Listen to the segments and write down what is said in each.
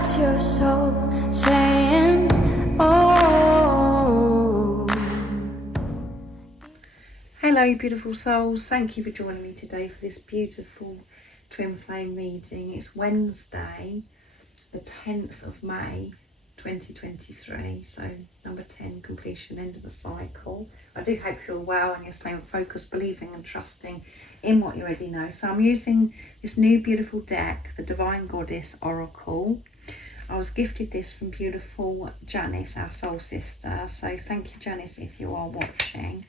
That's your soul saying, oh. Hello beautiful souls, thank you for joining me today for this beautiful twin flame reading. It's Wednesday the 10th of May 2023, so number 10, completion, end of a cycle. I do hope you're well and you're staying focused, believing and trusting in what you already know. So I'm using this new beautiful deck, the Divine Goddess Oracle. I was gifted this from beautiful Janice, our soul sister, so thank you Janice if you are watching.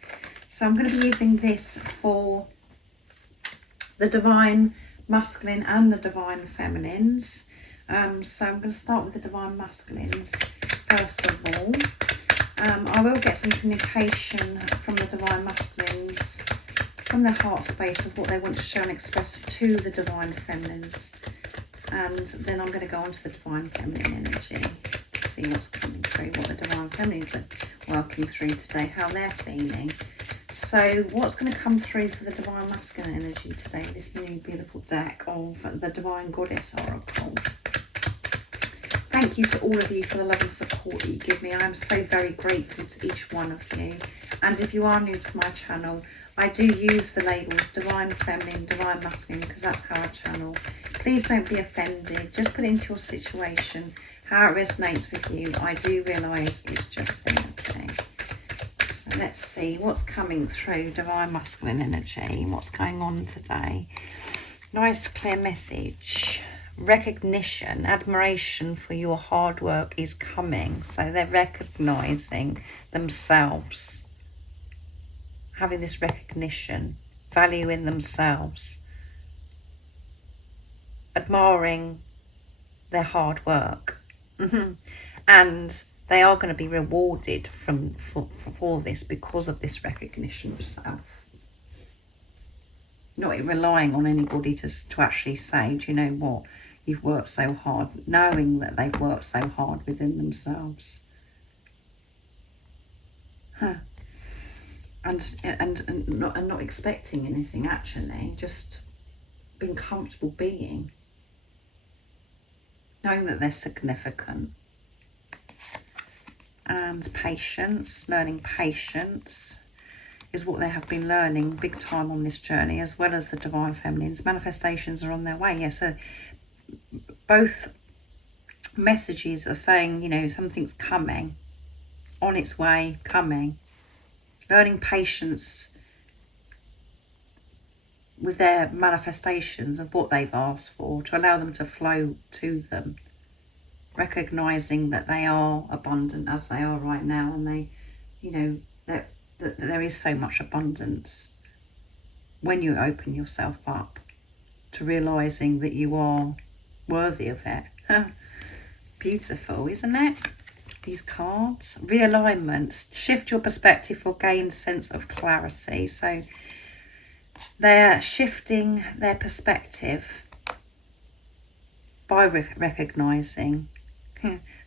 So I'm going to be using this for the Divine Masculine and the Divine Feminines. So I'm going to start with the Divine Masculines first of all. I will get some communication from the Divine Masculines, from their heart space of what they want to show and express to the Divine Feminines. And then I'm going to go on to the Divine Feminine energy to see what's coming through, what the Divine Feminines are working through today, how they're feeling. So what's going to come through for the Divine Masculine energy today, this new beautiful deck of the Divine Goddess Oracle. Thank you to all of you for the love and support that you give me. I am so very grateful to each one of you. And if you are new to my channel, I do use the labels Divine Feminine, Divine Masculine, because that's how I channel. Please don't be offended. Just put into your situation how it resonates with you. I do realise it's just energy. So let's see what's coming through Divine Masculine energy. What's going on today? Nice clear message. Recognition, admiration for your hard work is coming. So they're recognising themselves, having this recognition, value in themselves, admiring their hard work. And they are going to be rewarded for this because of this recognition of self. Not relying on anybody to actually say, do you know what, you've worked so hard, knowing that they've worked so hard within themselves. And not expecting anything, actually, just being comfortable being, knowing that they're significant. And patience, learning patience is what they have been learning big time on this journey, as well as the Divine Feminines. Manifestations are on their way. Yeah, so both messages are saying, you know, something's coming, on its way, coming. Learning patience with their manifestations of what they've asked for, to allow them to flow to them. Recognising that they are abundant as they are right now, and they, you know, that there is so much abundance when you open yourself up to realising that you are worthy of it. Beautiful, isn't it? These cards. Realignments. Shift your perspective or gain a sense of clarity. So they're shifting their perspective by recognising.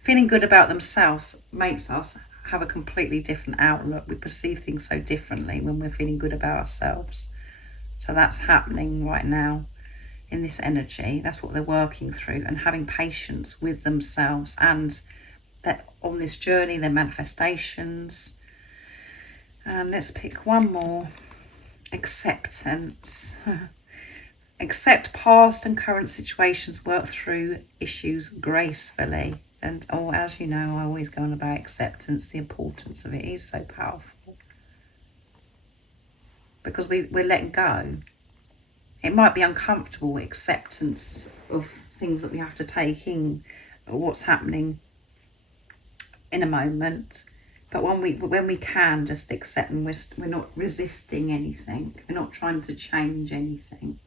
Feeling good about themselves makes us have a completely different outlook. We perceive things so differently when we're feeling good about ourselves. So that's happening right now in this energy. That's what they're working through, and having patience with themselves and that on this journey, their manifestations. And let's pick one more. Acceptance. Accept past and current situations, work through issues gracefully. And as you know, I always go on about acceptance. The importance of it is so powerful, because we're letting go. It might be uncomfortable, acceptance of things that we have to take in, what's happening in a moment. But when we can just accept, and we're not resisting anything, we're not trying to change anything.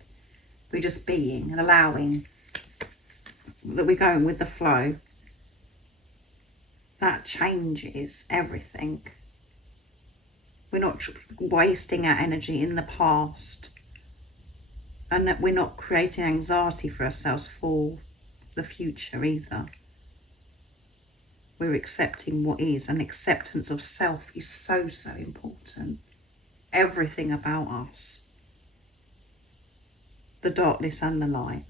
We're just being and allowing that we're going with the flow. That changes everything. We're not wasting our energy in the past, and that we're not creating anxiety for ourselves for the future either. We're accepting what is, and acceptance of self is so, so important. Everything about us. The darkness and the light.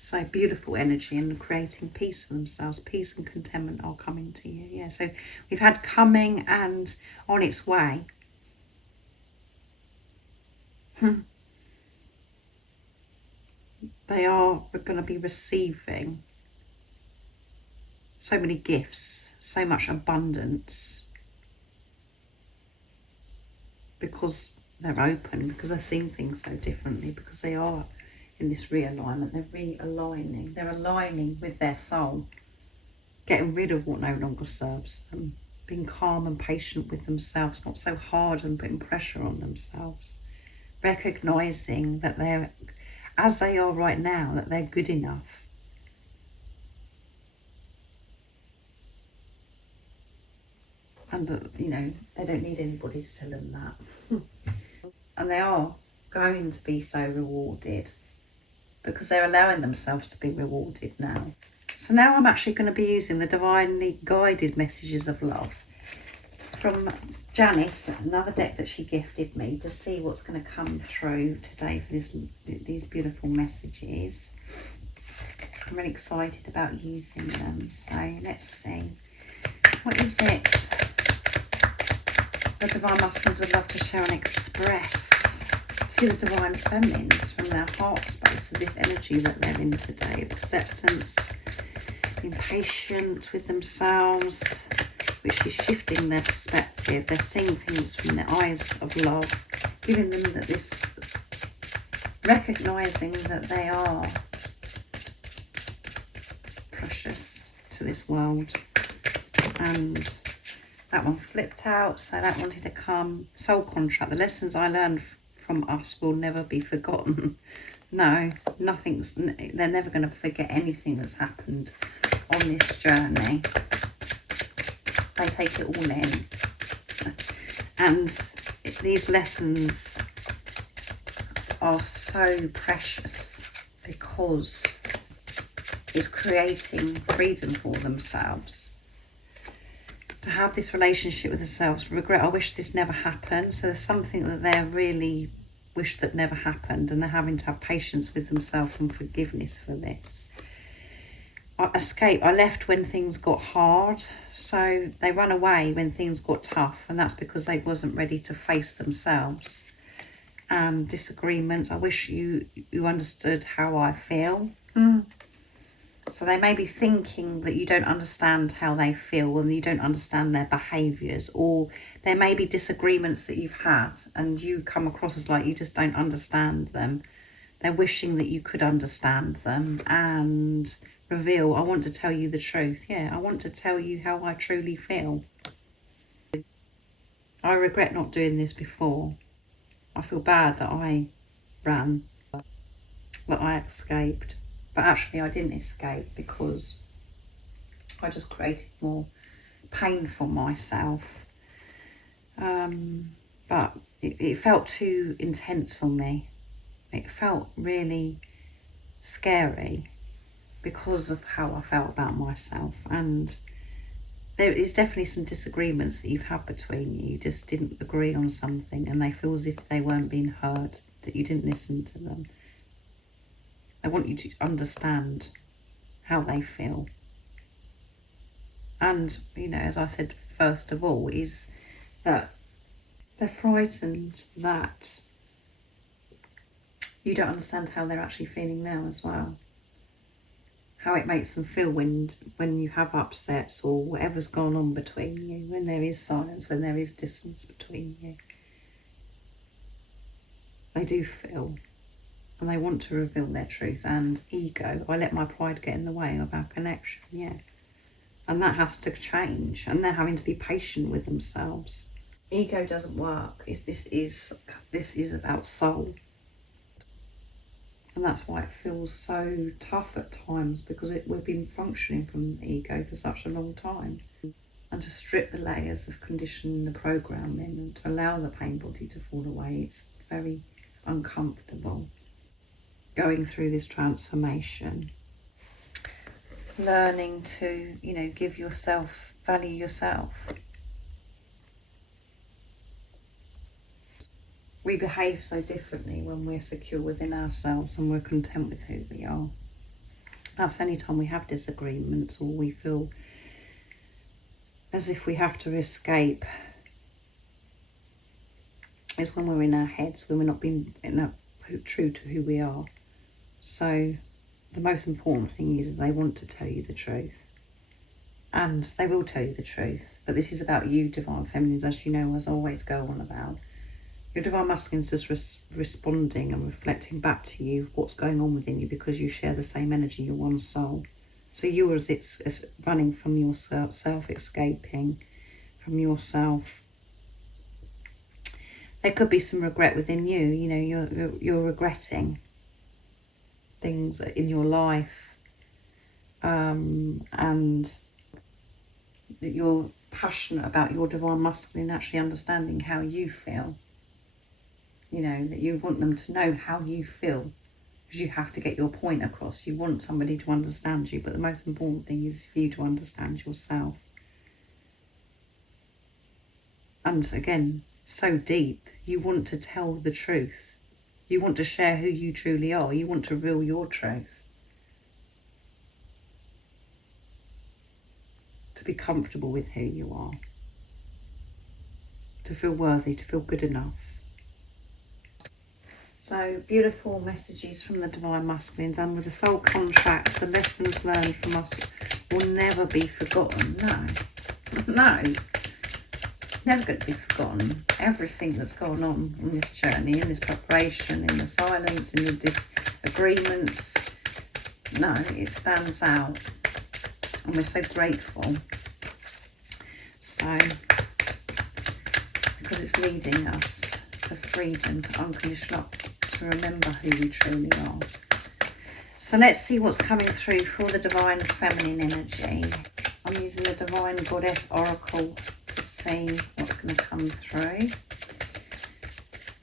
So beautiful energy and creating peace for themselves. Peace and contentment are coming to you. Yeah, so we've had coming and on its way. They are going to be receiving so many gifts, so much abundance, because they're open, because they're seeing things so differently, because they are in this realignment. They're realigning. They're aligning with their soul, getting rid of what no longer serves them, being calm and patient with themselves, not so hard and putting pressure on themselves, recognising that they're, as they are right now, that they're good enough. And that, you know, they don't need anybody to tell them that. And they are going to be so rewarded, because they're allowing themselves to be rewarded now. So now I'm actually going to be using the divinely guided messages of love from Janice, another deck that she gifted me, to see what's going to come through today for these beautiful messages. I'm really excited about using them. So let's see. What is it the Divine Masculines would love to share and express to the Divine Feminines from their heart space of this energy that they're in today? Acceptance, being patient with themselves, which is shifting their perspective. They're seeing things from their eyes of love, giving them that this, recognising that they are precious to this world. And that one flipped out, so that wanted to come. Soul contract. The lessons I learned from us will never be forgotten. No, they're never going to forget anything that's happened on this journey. They take it all in. And these lessons are so precious, because it's creating freedom for themselves. To have this relationship with themselves, regret, I wish this never happened. So there's something that they really wish that never happened, and they're having to have patience with themselves and forgiveness for this. I left when things got hard, so they run away when things got tough, and that's because they wasn't ready to face themselves. And disagreements, I wish you understood how I feel. So they may be thinking that you don't understand how they feel and you don't understand their behaviours, or there may be disagreements that you've had and you come across as like you just don't understand them. They're wishing that you could understand them and reveal, I want to tell you the truth. Yeah, I want to tell you how I truly feel. I regret not doing this before. I feel bad that I ran, that I escaped. But actually I didn't escape, because I just created more pain for myself. But it felt too intense for me. It felt really scary because of how I felt about myself. And there is definitely some disagreements that you've had between you. You just didn't agree on something and they feel as if they weren't being heard, that you didn't listen to them. I want you to understand how they feel. And, you know, as I said, first of all, is that they're frightened that you don't understand how they're actually feeling now as well. How it makes them feel when you have upsets or whatever's gone on between you, when there is silence, when there is distance between you. They do feel. And they want to reveal their truth. And ego, I let my pride get in the way of our connection, yeah. And that has to change. And they're having to be patient with themselves. Ego doesn't work. This is about soul. And that's why it feels so tough at times, because we've been functioning from the ego for such a long time. And to strip the layers of conditioning, the programming, and to allow the pain body to fall away, it's very uncomfortable. Going through this transformation, learning to, you know, give yourself, value yourself. We behave so differently when we're secure within ourselves and we're content with who we are. That's any time we have disagreements or we feel as if we have to escape. It's when we're in our heads, when we're not being true to who we are. So the most important thing is they want to tell you the truth. And they will tell you the truth. But this is about you, Divine Feminines, as you know, as I always go on about. Your Divine Masculine is just responding and reflecting back to you what's going on within you, because you share the same energy, you're one soul. So you as it's running from yourself, escaping from yourself. There could be some regret within you. You know, you're regretting things in your life, and that you're passionate about your Divine Masculine actually understanding how you feel. You know, that you want them to know how you feel, because you have to get your point across. You want somebody to understand you, but the most important thing is for you to understand yourself. And again, so deep, you want to tell the truth. You want to share who you truly are. You want to reveal your truth. To be comfortable with who you are. To feel worthy, to feel good enough. So beautiful messages from the Divine Masculines, and with the soul contracts, the lessons learned from us will never be forgotten. No, never going to be forgotten. Everything that's gone on this journey, in this preparation, in the silence, in the disagreements, no, it stands out, and we're so grateful. So, because it's leading us to freedom, to unconditional love, to remember who we truly are. So let's see what's coming through for the Divine Feminine energy. I'm using the Divine Goddess Oracle to see what's going to come through.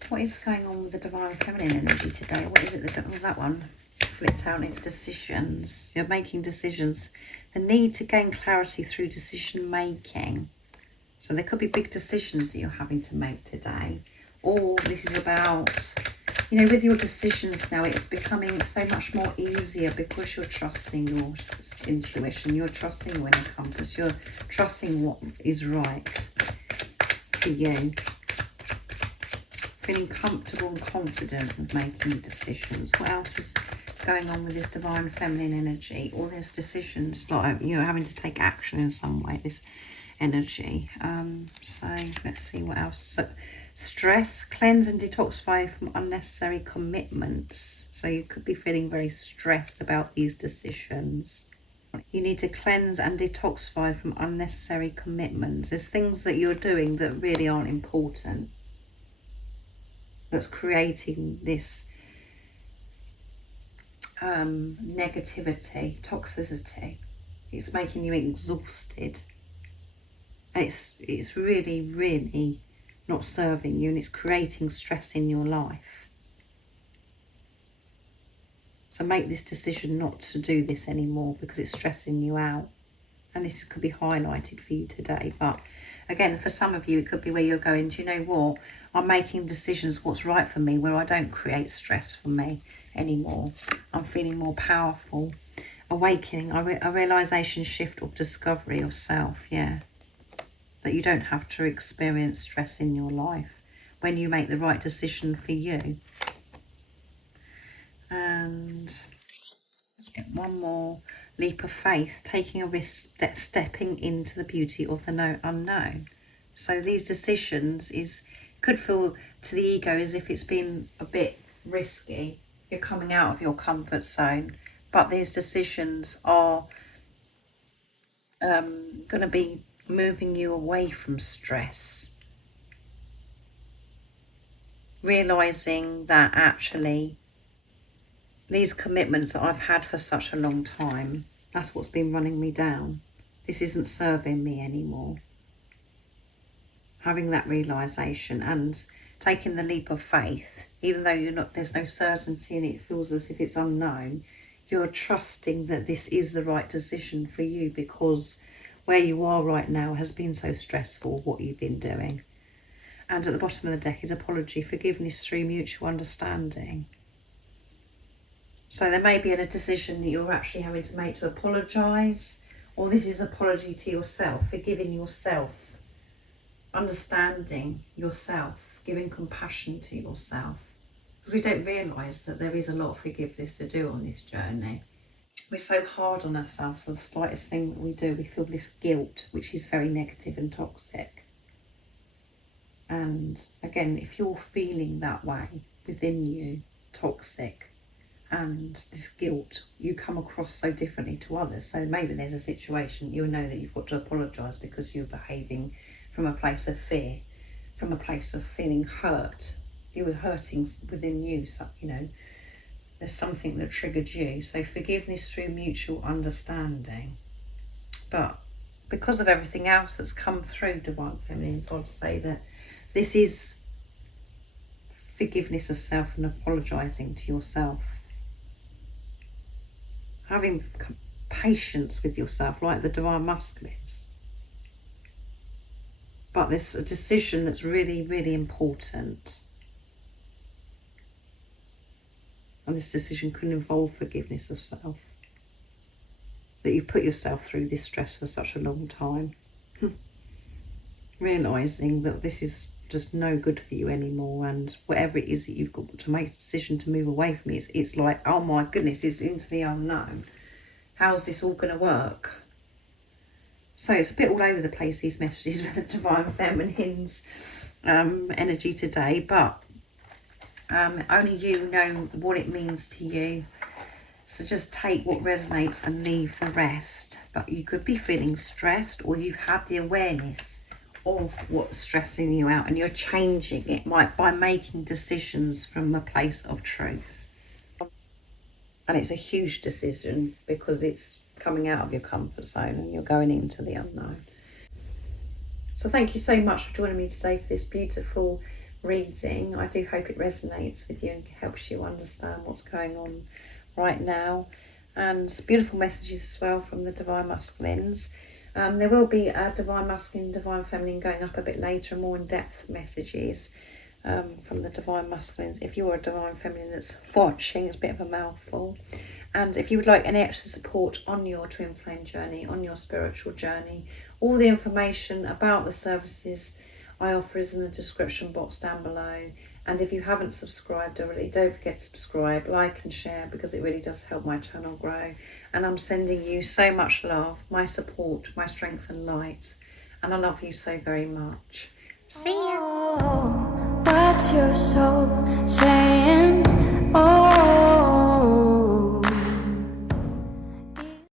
What is going on with the Divine Feminine energy today? What is it that one flipped out? It's decisions. You're making decisions. The need to gain clarity through decision making. So there could be big decisions that you're having to make today. Or this is about, you know, with your decisions now, it's becoming so much more easier because you're trusting your intuition, you're trusting your inner compass, you're trusting what is right for you. Feeling comfortable and confident with making decisions. What else is going on with this Divine Feminine energy? All these decisions, like, you know, having to take action in some way, this energy. So let's see what else. So, stress, cleanse and detoxify from unnecessary commitments. So you could be feeling very stressed about these decisions. You need to cleanse and detoxify from unnecessary commitments. There's things that you're doing that really aren't important, that's creating this negativity, toxicity. It's making you exhausted. It's really, really not serving you, and it's creating stress in your life. So make this decision not to do this anymore, because it's stressing you out. And this could be highlighted for you today. But again, for some of you, it could be where you're going, do you know what? I'm making decisions what's right for me, where I don't create stress for me anymore. I'm feeling more powerful. Awakening, a realization shift of discovery of self, yeah. That you don't have to experience stress in your life when you make the right decision for you. And let's get one more. Leap of faith, taking a risk, stepping into the beauty of the unknown. So these decisions could feel to the ego as if it's been a bit risky. You're coming out of your comfort zone, but these decisions are going to be moving you away from stress. Realizing that actually these commitments that I've had for such a long time, that's what's been running me down. This isn't serving me anymore. Having that realization and taking the leap of faith, even though there's no certainty and it feels as if it's unknown, you're trusting that this is the right decision for you, because where you are right now has been so stressful, what you've been doing. And at the bottom of the deck is apology, forgiveness through mutual understanding. So there may be a decision that you're actually having to make to apologise, or this is apology to yourself, forgiving yourself, understanding yourself, giving compassion to yourself. We don't realise that there is a lot of forgiveness to do on this journey. We're so hard on ourselves, so the slightest thing that we do, we feel this guilt, which is very negative and toxic. And again, if you're feeling that way within you, toxic, and this guilt, you come across so differently to others. So maybe there's a situation you'll know that you've got to apologise because you're behaving from a place of fear, from a place of feeling hurt. You were hurting within you, so, you know, there's something that triggered you. So forgiveness through mutual understanding. But because of everything else that's come through Divine Feminines, I'd say that this is forgiveness of self and apologising to yourself. Having patience with yourself, like the Divine Masculines. But there's a decision that's really, really important. And this decision can involve forgiveness of self. That you put yourself through this stress for such a long time. Realising that this is just no good for you anymore, and whatever it is that you've got to make a decision to move away from it, it's like, oh my goodness, it's into the unknown. How's this all going to work? So it's a bit all over the place, these messages with the Divine Feminines energy today, but only you know what it means to you. So just take what resonates and leave the rest. But you could be feeling stressed, or you've had the awareness of what's stressing you out, and you're changing it by making decisions from a place of truth. And it's a huge decision because it's coming out of your comfort zone and you're going into the unknown. So thank you so much for joining me today for this beautiful reading. I do hope it resonates with you and helps you understand what's going on right now. And beautiful messages as well from the Divine Masculines. There will be a Divine Masculine, Divine Feminine going up a bit later, more in-depth messages from the Divine Masculines. If you're a Divine Feminine that's watching, it's a bit of a mouthful. And if you would like any extra support on your twin flame journey, on your spiritual journey, all the information about the services I offer is in the description box down below. And if you haven't subscribed already, don't forget to subscribe, like and share, because it really does help my channel grow. And I'm sending you so much love, my support, my strength and light. And I love you so very much. See ya. Oh, what's your soul saying?